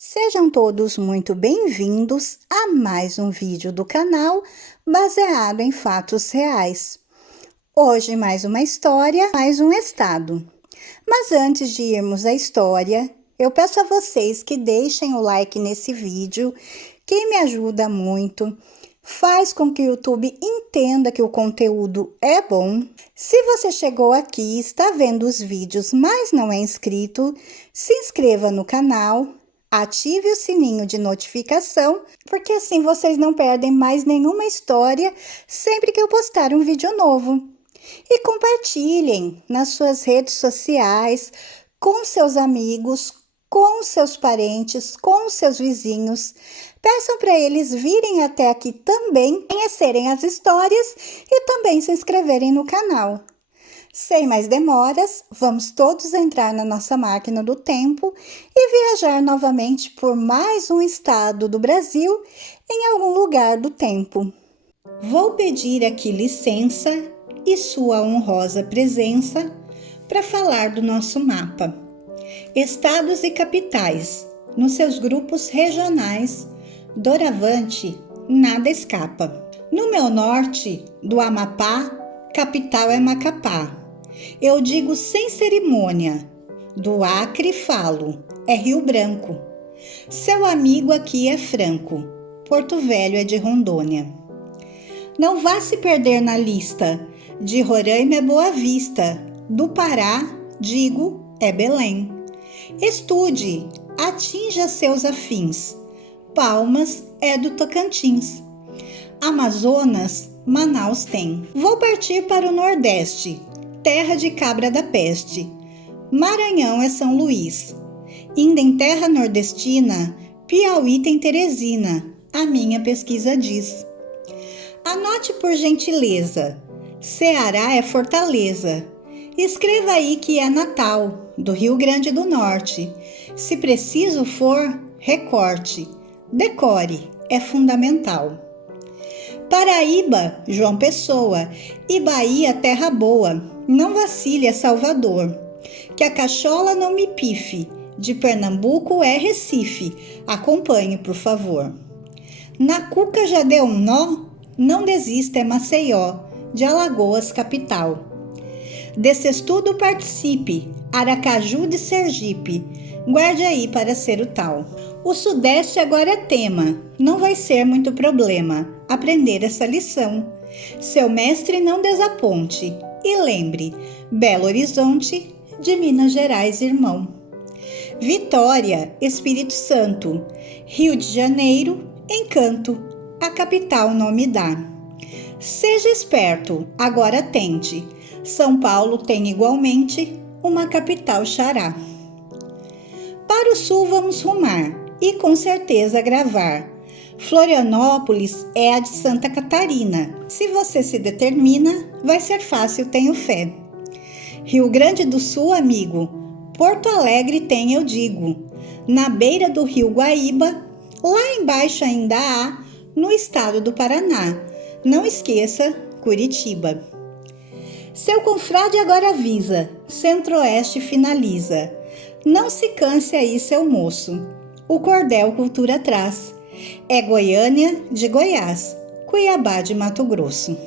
Sejam todos muito bem-vindos a mais um vídeo do canal baseado em fatos reais. Hoje mais uma história, mais um estado. Mas antes de irmos à história, eu peço a vocês que deixem o like nesse vídeo, que me ajuda muito, faz com que o YouTube entenda que o conteúdo é bom. Se você chegou aqui e está vendo os vídeos, mas não é inscrito, se inscreva no canal. Ative o sininho de notificação, porque assim vocês não perdem mais nenhuma história sempre que eu postar um vídeo novo. E compartilhem nas suas redes sociais, com seus amigos, com seus parentes, com seus vizinhos. Peçam para eles virem até aqui também, conhecerem as histórias e também se inscreverem no canal. Sem mais demoras, vamos todos entrar na nossa máquina do tempo e viajar novamente por mais um estado do Brasil em algum lugar do tempo. Vou pedir aqui licença e sua honrosa presença para falar do nosso mapa. Estados e capitais, nos seus grupos regionais, doravante, nada escapa. No meu norte, do Amapá, capital é Macapá. Eu digo sem cerimônia, do Acre falo, é Rio Branco. Seu amigo aqui é franco, Porto Velho é de Rondônia. Não vá se perder na lista, de Roraima é Boa Vista, do Pará, digo, é Belém. Estude, atinja seus afins, Palmas é do Tocantins. Amazonas, Manaus tem. Vou partir para o Nordeste, terra de cabra da peste. Maranhão é São Luís. Indo em terra nordestina, Piauí tem Teresina, a minha pesquisa diz. Anote por gentileza, Ceará é Fortaleza. Escreva aí que é Natal, do Rio Grande do Norte. Se preciso for, recorte. Decore, é fundamental. Paraíba, João Pessoa, e Bahia, terra boa, não vacile, é Salvador. Que a cachola não me pife, de Pernambuco é Recife, acompanhe, por favor. Na cuca já deu um nó, não desista, é Maceió, de Alagoas, capital. Desse estudo participe, Aracaju de Sergipe, guarde aí para ser o tal. O Sudeste agora é tema, não vai ser muito problema aprender essa lição. Seu mestre não desaponte e lembre, Belo Horizonte, de Minas Gerais, irmão. Vitória, Espírito Santo, Rio de Janeiro, Encanto, a capital não me dá. Seja esperto, agora tente, São Paulo tem igualmente uma capital xará. Para o sul vamos rumar e com certeza gravar. Florianópolis é a de Santa Catarina. Se você se determina, vai ser fácil, tenho fé. Rio Grande do Sul, amigo, Porto Alegre tem, eu digo. Na beira do rio Guaíba, lá embaixo ainda há, no estado do Paraná. Não esqueça, Curitiba. Seu confrade agora avisa, Centro-Oeste finaliza. Não se canse aí, seu moço, o cordel cultura traz. É Goiânia de Goiás, Cuiabá de Mato Grosso.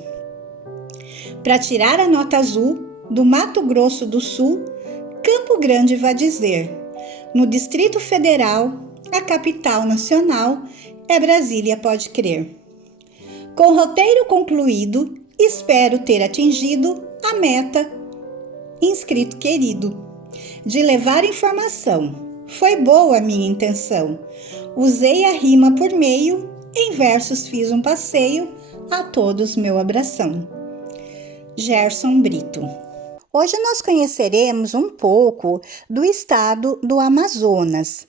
Para tirar a nota azul, do Mato Grosso do Sul, Campo Grande vai dizer. No Distrito Federal, a capital nacional é Brasília, pode crer. Com o roteiro concluído, espero ter atingido a meta, inscrito querido, de levar informação. Foi boa a minha intenção. Usei a rima por meio, em versos fiz um passeio, a todos meu abração. Gerson Brito. Hoje nós conheceremos um pouco do estado do Amazonas.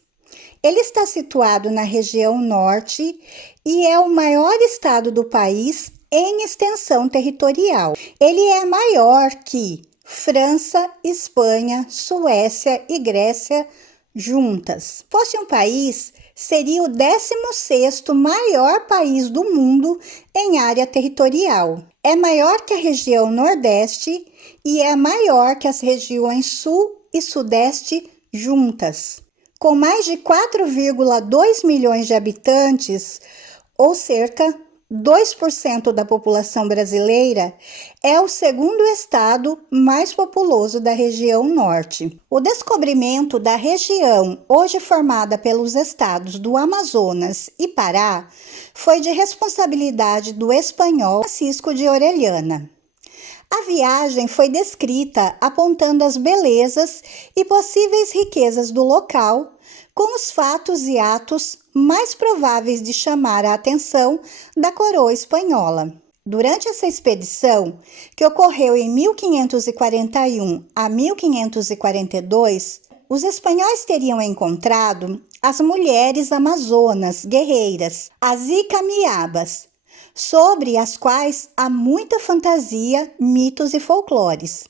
Ele está situado na região norte e é o maior estado do país em extensão territorial. Ele é maior que França, Espanha, Suécia e Grécia juntas. Fosse um país, seria o 16º maior país do mundo em área territorial. É maior que a região Nordeste e é maior que as regiões Sul e Sudeste juntas. Com mais de 4,2 milhões de habitantes, ou cerca 2% da população brasileira, é o segundo estado mais populoso da região norte. O descobrimento da região, hoje formada pelos estados do Amazonas e Pará, foi de responsabilidade do espanhol Francisco de Orellana. A viagem foi descrita apontando as belezas e possíveis riquezas do local, com os fatos e atos mais prováveis de chamar a atenção da coroa espanhola. Durante essa expedição, que ocorreu em 1541 a 1542, os espanhóis teriam encontrado as mulheres amazonas guerreiras, as icamiabas, sobre as quais há muita fantasia, mitos e folclores.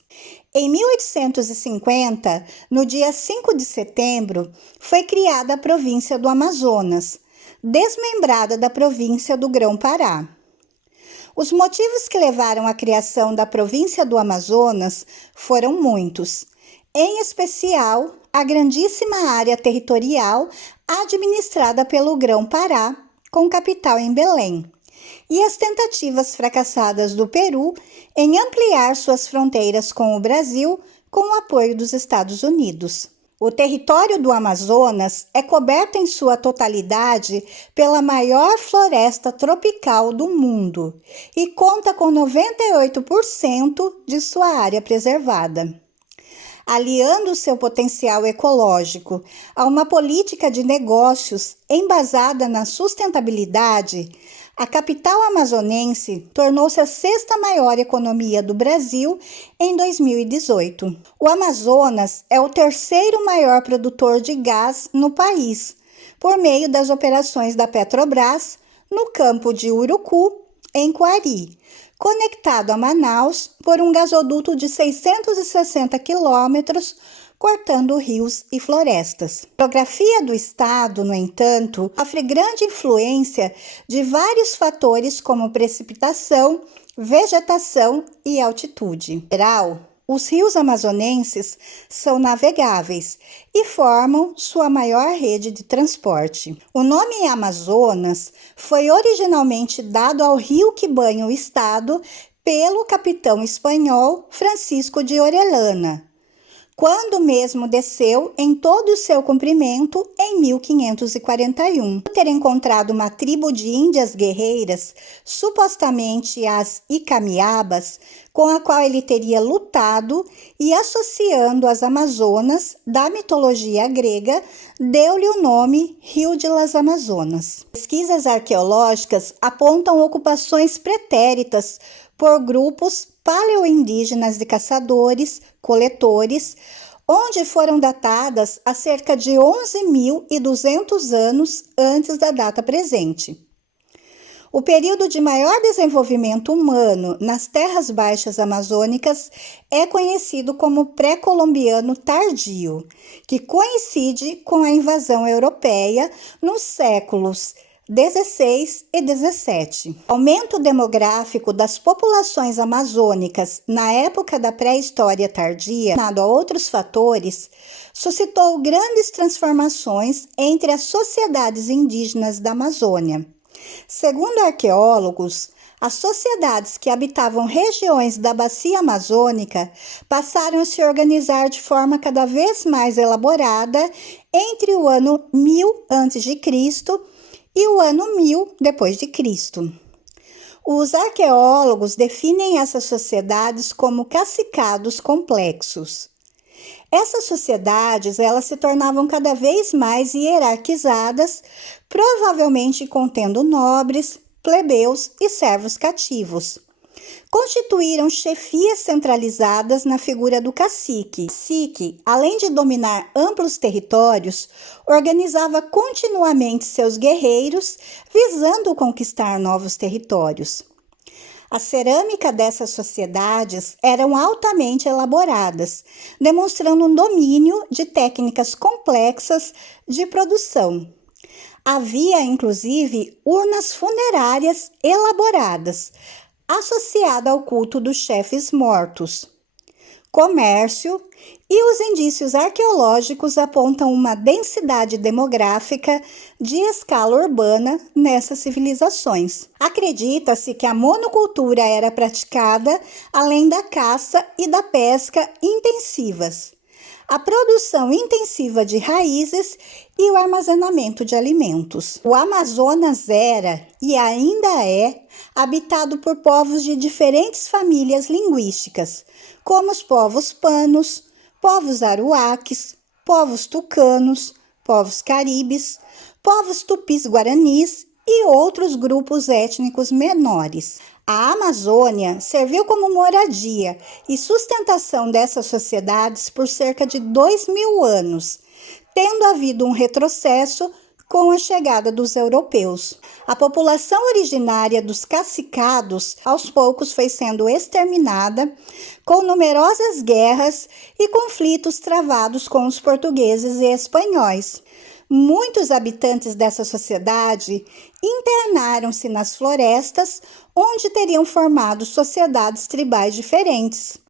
Em 1850, no dia 5 de setembro, foi criada a província do Amazonas, desmembrada da província do Grão-Pará. Os motivos que levaram à criação da província do Amazonas foram muitos, em especial a grandíssima área territorial administrada pelo Grão-Pará, com capital em Belém, e as tentativas fracassadas do Peru em ampliar suas fronteiras com o Brasil com o apoio dos Estados Unidos. O território do Amazonas é coberto em sua totalidade pela maior floresta tropical do mundo e conta com 98% de sua área preservada. Aliando seu potencial ecológico a uma política de negócios embasada na sustentabilidade, a capital amazonense tornou-se a sexta maior economia do Brasil em 2018. O Amazonas é o terceiro maior produtor de gás no país, por meio das operações da Petrobras no campo de Urucu, em Coari, conectado a Manaus por um gasoduto de 660 quilômetros, cortando rios e florestas. A geografia do estado, no entanto, sofre grande influência de vários fatores como precipitação, vegetação e altitude. Em geral, os rios amazonenses são navegáveis e formam sua maior rede de transporte. O nome Amazonas foi originalmente dado ao rio que banha o estado pelo capitão espanhol Francisco de Orellana, quando mesmo desceu em todo o seu comprimento em 1541. Por ter encontrado uma tribo de índias guerreiras, supostamente as icamiabas, com a qual ele teria lutado e associando as Amazonas da mitologia grega, deu-lhe o nome Rio de las Amazonas. Pesquisas arqueológicas apontam ocupações pretéritas por grupos paleoindígenas de caçadores, coletores, onde foram datadas a cerca de 11.200 anos antes da data presente. O período de maior desenvolvimento humano nas terras baixas amazônicas é conhecido como pré-colombiano tardio, que coincide com a invasão europeia nos séculos 16 e 17. O aumento demográfico das populações amazônicas na época da pré-história tardia, somado a outros fatores, suscitou grandes transformações entre as sociedades indígenas da Amazônia. Segundo arqueólogos, as sociedades que habitavam regiões da bacia amazônica passaram a se organizar de forma cada vez mais elaborada entre o ano 1000 a.C. e o ano 1000 depois de Cristo. Os arqueólogos definem essas sociedades como cacicados complexos. Essas sociedades, elas se tornavam cada vez mais hierarquizadas, provavelmente contendo nobres, plebeus e servos cativos. Constituíram chefias centralizadas na figura do cacique. O cacique, além de dominar amplos territórios, organizava continuamente seus guerreiros, visando conquistar novos territórios. A cerâmica dessas sociedades eram altamente elaboradas, demonstrando um domínio de técnicas complexas de produção. Havia, inclusive, urnas funerárias elaboradas, associada ao culto dos chefes mortos. comércio, e os indícios arqueológicos apontam uma densidade demográfica de escala urbana nessas civilizações. Acredita-se que a monocultura era praticada além da caça e da pesca intensivas, a produção intensiva de raízes e o armazenamento de alimentos. O Amazonas era e ainda é habitado por povos de diferentes famílias linguísticas, como os povos panos, povos aruaques, povos tucanos, povos caribes, povos tupis-guaranis e outros grupos étnicos menores. A Amazônia serviu como moradia e sustentação dessas sociedades por cerca de 2.000 anos, tendo havido um retrocesso com a chegada dos europeus. A população originária dos cacicados, aos poucos, foi sendo exterminada, com numerosas guerras e conflitos travados com os portugueses e espanhóis. Muitos habitantes dessa sociedade internaram-se nas florestas, onde teriam formado sociedades tribais diferentes.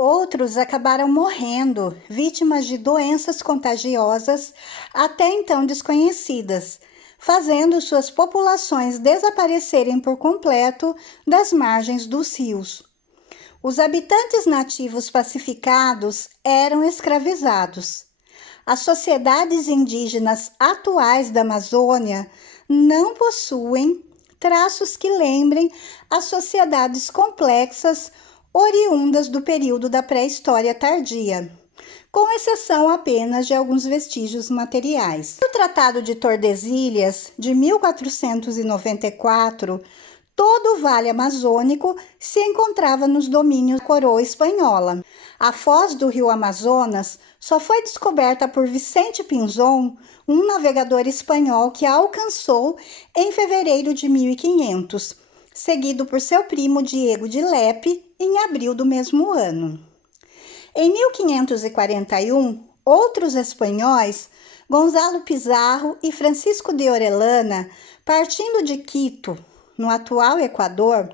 Outros acabaram morrendo, vítimas de doenças contagiosas até então desconhecidas, fazendo suas populações desaparecerem por completo das margens dos rios. Os habitantes nativos pacificados eram escravizados. As sociedades indígenas atuais da Amazônia não possuem traços que lembrem as sociedades complexas oriundas do período da pré-história tardia, com exceção apenas de alguns vestígios materiais. No Tratado de Tordesilhas, de 1494, todo o Vale Amazônico se encontrava nos domínios da coroa espanhola. A foz do rio Amazonas só foi descoberta por Vicente Pinzón, um navegador espanhol que a alcançou em fevereiro de 1500, seguido por seu primo Diego de Lepe em abril do mesmo ano. Em 1541, outros espanhóis, Gonzalo Pizarro e Francisco de Orellana, partindo de Quito, no atual Equador,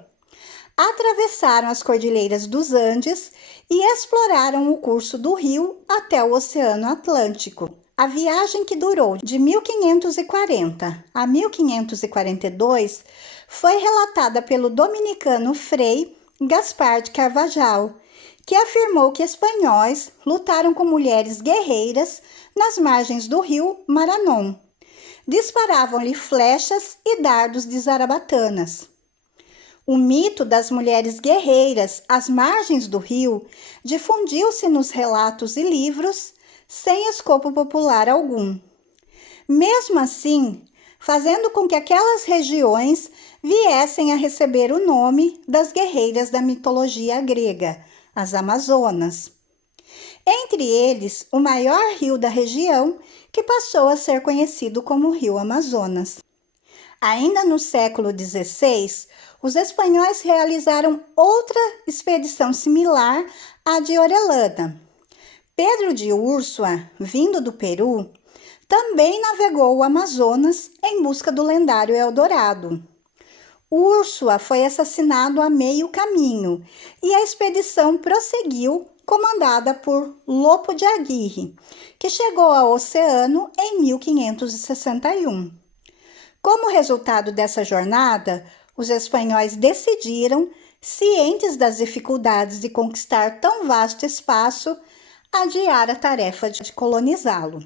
atravessaram as cordilheiras dos Andes e exploraram o curso do rio até o Oceano Atlântico. A viagem, que durou de 1540 a 1542, foi relatada pelo dominicano Frei Gaspar de Carvajal, que afirmou que espanhóis lutaram com mulheres guerreiras nas margens do rio Maranon. Disparavam-lhe flechas e dardos de zarabatanas. O mito das mulheres guerreiras às margens do rio difundiu-se nos relatos e livros sem escopo popular algum. Mesmo assim, fazendo com que aquelas regiões viessem a receber o nome das guerreiras da mitologia grega, as Amazonas. Entre eles, o maior rio da região, que passou a ser conhecido como Rio Amazonas. Ainda no século XVI, os espanhóis realizaram outra expedição similar à de Orellana. Pedro de Ursua, vindo do Peru, também navegou o Amazonas em busca do lendário Eldorado. Ursua foi assassinado a meio caminho e a expedição prosseguiu, comandada por Lopo de Aguirre, que chegou ao oceano em 1561. Como resultado dessa jornada, os espanhóis decidiram, cientes das dificuldades de conquistar tão vasto espaço, adiar a tarefa de colonizá-lo.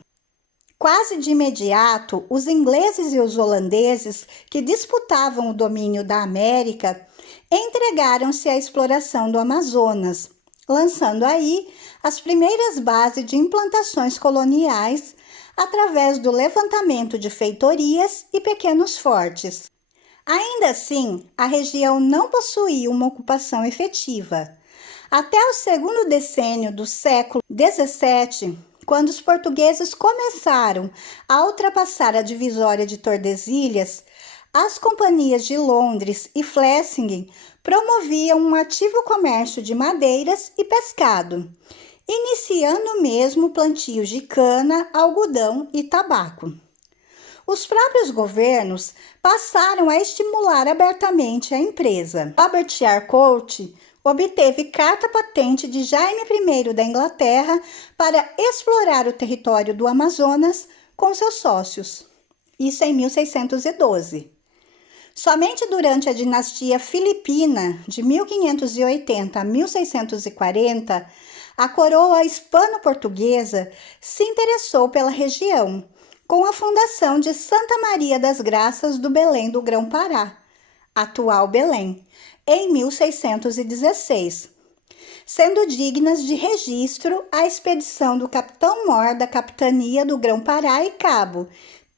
Quase de imediato, os ingleses e os holandeses, que disputavam o domínio da América, entregaram-se à exploração do Amazonas, lançando aí as primeiras bases de implantações coloniais através do levantamento de feitorias e pequenos fortes. Ainda assim, a região não possuía uma ocupação efetiva. Até o segundo decênio do século XVII, quando os portugueses começaram a ultrapassar a divisória de Tordesilhas, as companhias de Londres e Flessingen promoviam um ativo comércio de madeiras e pescado, iniciando mesmo plantios de cana, algodão e tabaco. Os próprios governos passaram a estimular abertamente a empresa. Robert Charcot, obteve carta patente de Jaime I da Inglaterra para explorar o território do Amazonas com seus sócios. Isso em 1612. Somente durante a dinastia filipina, de 1580 a 1640, a coroa hispano-portuguesa se interessou pela região, com a fundação de Santa Maria das Graças do Belém do Grão-Pará, atual Belém, em 1616, sendo dignas de registro a expedição do capitão-mor da capitania do Grão-Pará e Cabo,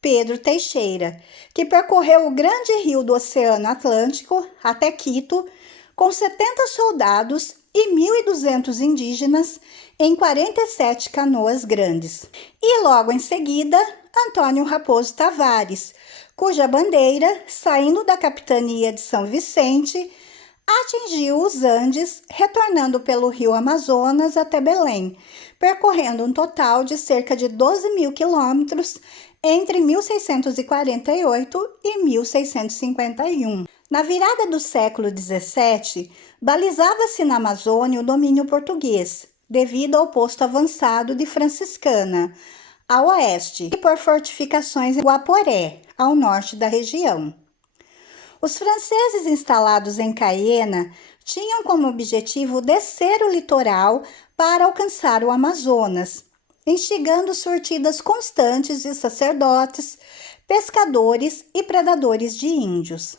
Pedro Teixeira, que percorreu o grande rio do Oceano Atlântico até Quito, com 70 soldados e 1.200 indígenas em 47 canoas grandes. E logo em seguida, Antônio Raposo Tavares, cuja bandeira, saindo da capitania de São Vicente, atingiu os Andes, retornando pelo rio Amazonas até Belém, percorrendo um total de cerca de 12.000 quilômetros entre 1648 e 1651. Na virada do século XVII, balizava-se na Amazônia o domínio português, devido ao posto avançado de Franciscana, a oeste, e por fortificações em Guaporé, ao norte da região. Os franceses instalados em Cayena tinham como objetivo descer o litoral para alcançar o Amazonas, instigando sortidas constantes de sacerdotes, pescadores e predadores de índios.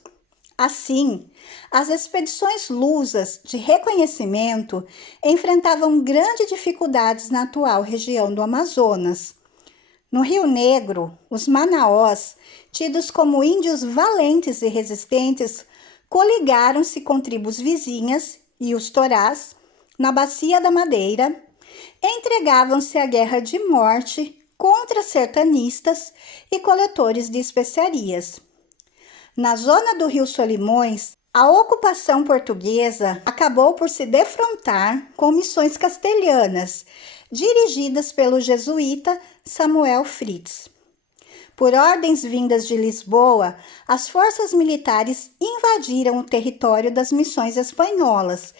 Assim, as expedições lusas de reconhecimento enfrentavam grandes dificuldades na atual região do Amazonas. No Rio Negro, os Manaós, tidos como índios valentes e resistentes, coligaram-se com tribos vizinhas e os Torás, na Bacia da Madeira, entregavam-se à guerra de morte contra sertanistas e coletores de especiarias. Na zona do Rio Solimões, a ocupação portuguesa acabou por se defrontar com missões castelhanas, dirigidas pelo jesuíta Samuel Fritz. Por ordens vindas de Lisboa, as forças militares invadiram o território das missões espanholas,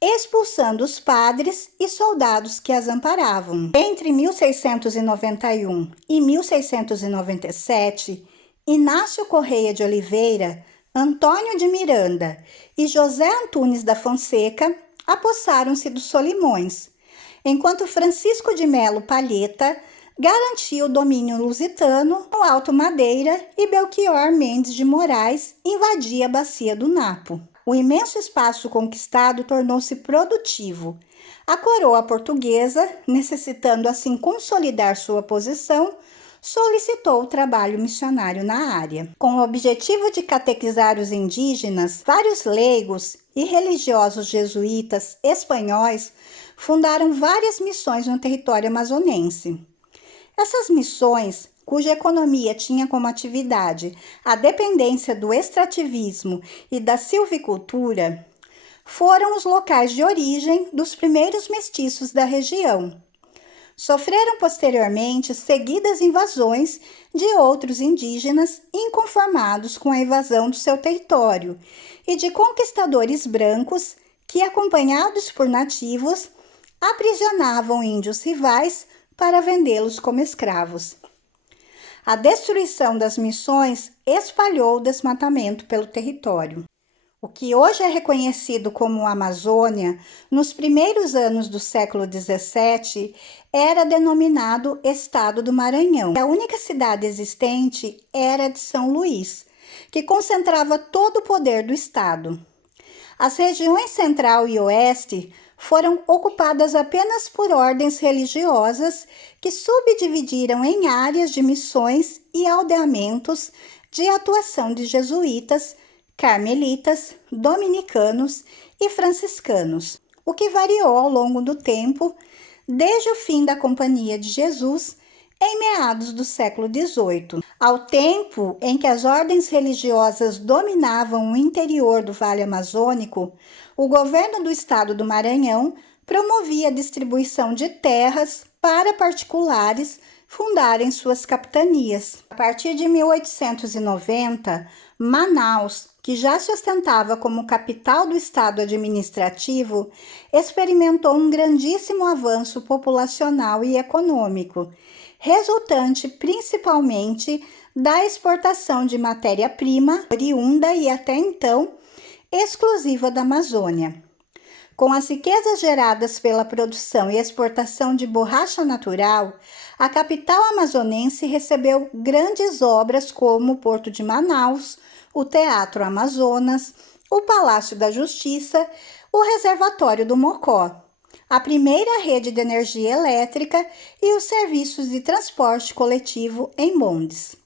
expulsando os padres e soldados que as amparavam. Entre 1691 e 1697, Inácio Correia de Oliveira, Antônio de Miranda e José Antunes da Fonseca apossaram-se dos Solimões, enquanto Francisco de Melo Palheta garantiu o domínio lusitano no Alto Madeira e Belchior Mendes de Moraes invadia a Bacia do Napo. O imenso espaço conquistado tornou-se produtivo. A coroa portuguesa, necessitando assim consolidar sua posição, solicitou o trabalho missionário na área. Com o objetivo de catequizar os indígenas, vários leigos e religiosos jesuítas espanhóis fundaram várias missões no território amazonense. Essas missões, cuja economia tinha como atividade a dependência do extrativismo e da silvicultura, foram os locais de origem dos primeiros mestiços da região. Sofreram posteriormente seguidas invasões de outros indígenas inconformados com a invasão do seu território e de conquistadores brancos que, acompanhados por nativos, aprisionavam índios rivais para vendê-los como escravos. A destruição das missões espalhou o desmatamento pelo território. O que hoje é reconhecido como Amazônia, nos primeiros anos do século XVII, era denominado Estado do Maranhão. A única cidade existente era a de São Luís, que concentrava todo o poder do Estado. As regiões central e oeste foram ocupadas apenas por ordens religiosas que subdividiram em áreas de missões e aldeamentos de atuação de jesuítas, carmelitas, dominicanos e franciscanos, o que variou ao longo do tempo, desde o fim da Companhia de Jesus, em meados do século XVIII, ao tempo em que as ordens religiosas dominavam o interior do Vale Amazônico. O governo do estado do Maranhão promovia a distribuição de terras para particulares fundarem suas capitanias. A partir de 1890, Manaus, que já se ostentava como capital do estado administrativo, experimentou um grandíssimo avanço populacional e econômico, resultante principalmente da exportação de matéria-prima oriunda e até então exclusiva da Amazônia. Com as riquezas geradas pela produção e exportação de borracha natural, a capital amazonense recebeu grandes obras como o Porto de Manaus, o Teatro Amazonas, o Palácio da Justiça, o Reservatório do Mocó, a primeira rede de energia elétrica e os serviços de transporte coletivo em bondes.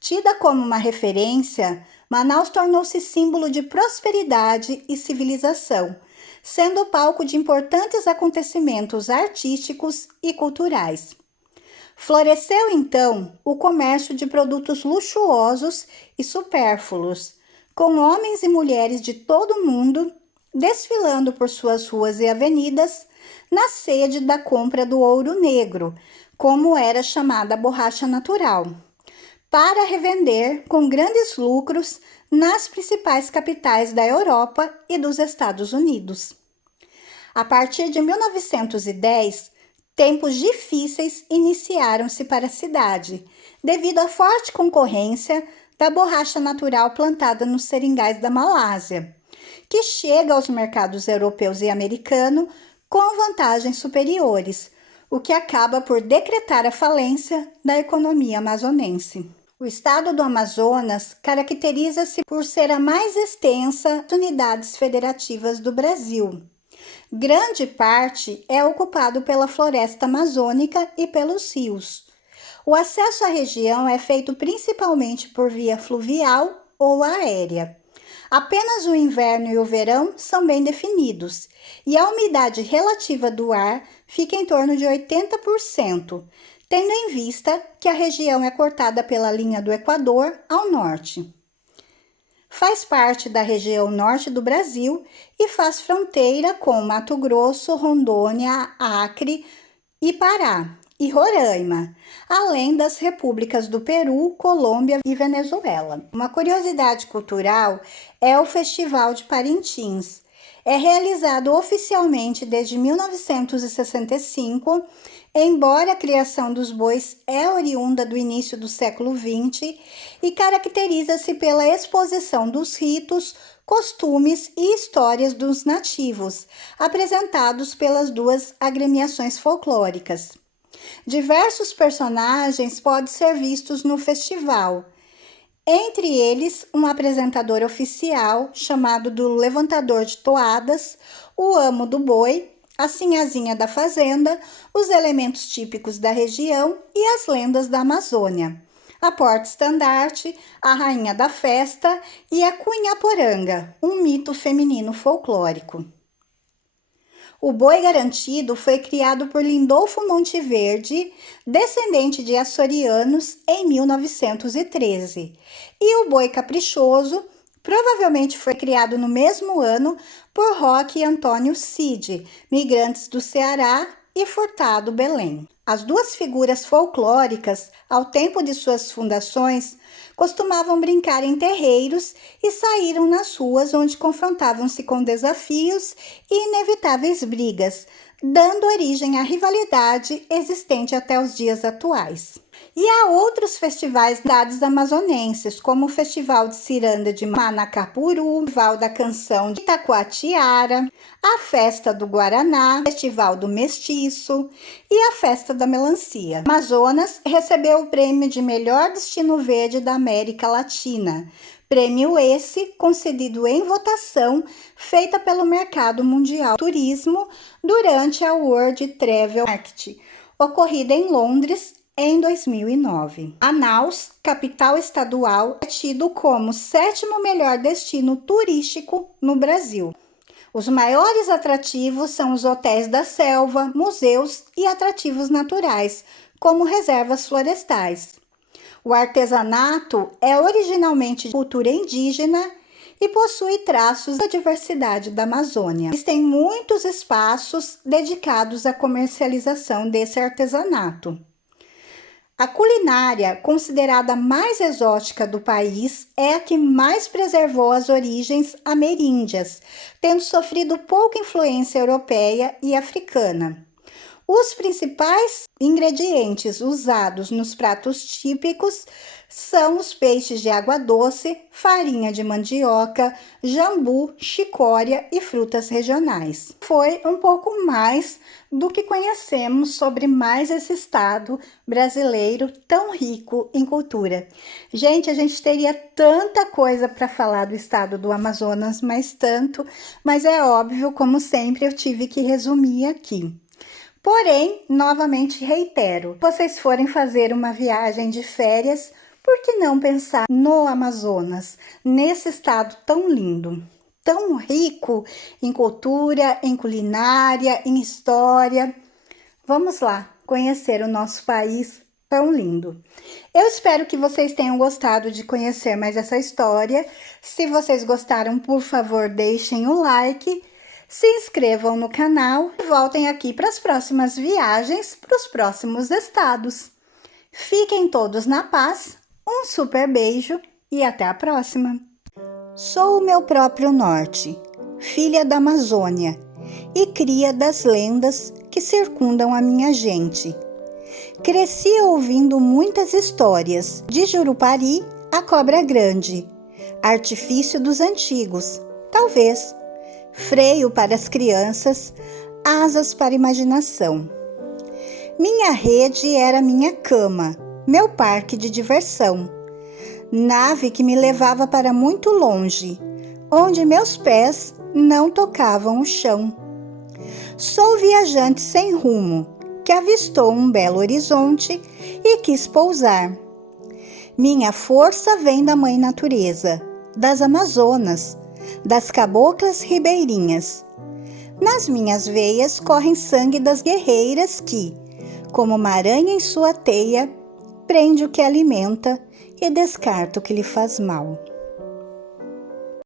Tida como uma referência, Manaus tornou-se símbolo de prosperidade e civilização, sendo palco de importantes acontecimentos artísticos e culturais. Floresceu, então, o comércio de produtos luxuosos e supérfluos, com homens e mulheres de todo o mundo desfilando por suas ruas e avenidas na sede da compra do ouro negro, como era chamada a borracha natural, para revender com grandes lucros nas principais capitais da Europa e dos Estados Unidos. A partir de 1910, tempos difíceis iniciaram-se para a cidade, devido à forte concorrência da borracha natural plantada nos seringais da Malásia, que chega aos mercados europeus e americano com vantagens superiores, o que acaba por decretar a falência da economia amazonense. O estado do Amazonas caracteriza-se por ser a mais extensa das unidades federativas do Brasil. Grande parte é ocupado pela floresta amazônica e pelos rios. O acesso à região é feito principalmente por via fluvial ou aérea. Apenas o inverno e o verão são bem definidos, e a umidade relativa do ar fica em torno de 80%, tendo em vista que a região é cortada pela linha do Equador ao norte. Faz parte da região norte do Brasil e faz fronteira com Mato Grosso, Rondônia, Acre e Pará e Roraima, além das repúblicas do Peru, Colômbia e Venezuela. Uma curiosidade cultural é o Festival de Parintins. É realizado oficialmente desde 1965, embora a criação dos bois é oriunda do início do século XX e caracteriza-se pela exposição dos ritos, costumes e histórias dos nativos, apresentados pelas duas agremiações folclóricas. Diversos personagens podem ser vistos no festival, entre eles um apresentador oficial chamado do Levantador de Toadas, o Amo do Boi, a Sinhazinha da Fazenda, os elementos típicos da região e as lendas da Amazônia, a porta-estandarte, a rainha da festa e a Cunhaporanga, um mito feminino folclórico. O boi garantido foi criado por Lindolfo Monteverde, descendente de açorianos, em 1913. E o boi caprichoso provavelmente foi criado no mesmo ano por Roque e Antônio Cid, migrantes do Ceará, e Furtado Belém. As duas figuras folclóricas, ao tempo de suas fundações, costumavam brincar em terreiros e saíram nas ruas onde confrontavam-se com desafios e inevitáveis brigas, dando origem à rivalidade existente até os dias atuais. E há outros festivais dados amazonenses, como o Festival de Ciranda de Manacapuru, o Festival da Canção de Itacoatiara, a Festa do Guaraná, o Festival do Mestiço e a Festa da Melancia. Amazonas recebeu o prêmio de melhor destino verde da América Latina, prêmio esse concedido em votação feita pelo Mercado Mundial do Turismo durante a World Travel Market, ocorrida em Londres em 2009. Manaus, capital estadual, é tido como o sétimo melhor destino turístico no Brasil. Os maiores atrativos são os hotéis da selva, museus e atrativos naturais, como reservas florestais. O artesanato é originalmente de cultura indígena e possui traços da diversidade da Amazônia. Existem muitos espaços dedicados à comercialização desse artesanato. A culinária, considerada mais exótica do país, é a que mais preservou as origens ameríndias, tendo sofrido pouca influência europeia e africana. Os principais ingredientes usados nos pratos típicos são os peixes de água doce, farinha de mandioca, jambu, chicória e frutas regionais. Foi um pouco mais do que conhecemos sobre mais esse estado brasileiro tão rico em cultura. Gente, a gente teria tanta coisa para falar do estado do Amazonas, mas é óbvio, como sempre, eu tive que resumir aqui. Porém, novamente reitero, se vocês forem fazer uma viagem de férias, por que não pensar no Amazonas, nesse estado tão lindo, tão rico em cultura, em culinária, em história? Vamos lá conhecer o nosso país tão lindo. Eu espero que vocês tenham gostado de conhecer mais essa história. Se vocês gostaram, por favor, deixem o like. Se inscrevam no canal e voltem aqui para as próximas viagens para os próximos estados. Fiquem todos na paz, um super beijo e até a próxima! Sou o meu próprio norte, filha da Amazônia e cria das lendas que circundam a minha gente. Cresci ouvindo muitas histórias, de Jurupari a Cobra Grande, artifício dos antigos, talvez. Freio para as crianças, asas para a imaginação. Minha rede era minha cama, meu parque de diversão. Nave que me levava para muito longe, onde meus pés não tocavam o chão. Sou viajante sem rumo, que avistou um belo horizonte e quis pousar. Minha força vem da mãe natureza, das Amazonas, das caboclas ribeirinhas. Nas minhas veias correm sangue das guerreiras que, como uma aranha em sua teia, prende o que alimenta e descarta o que lhe faz mal.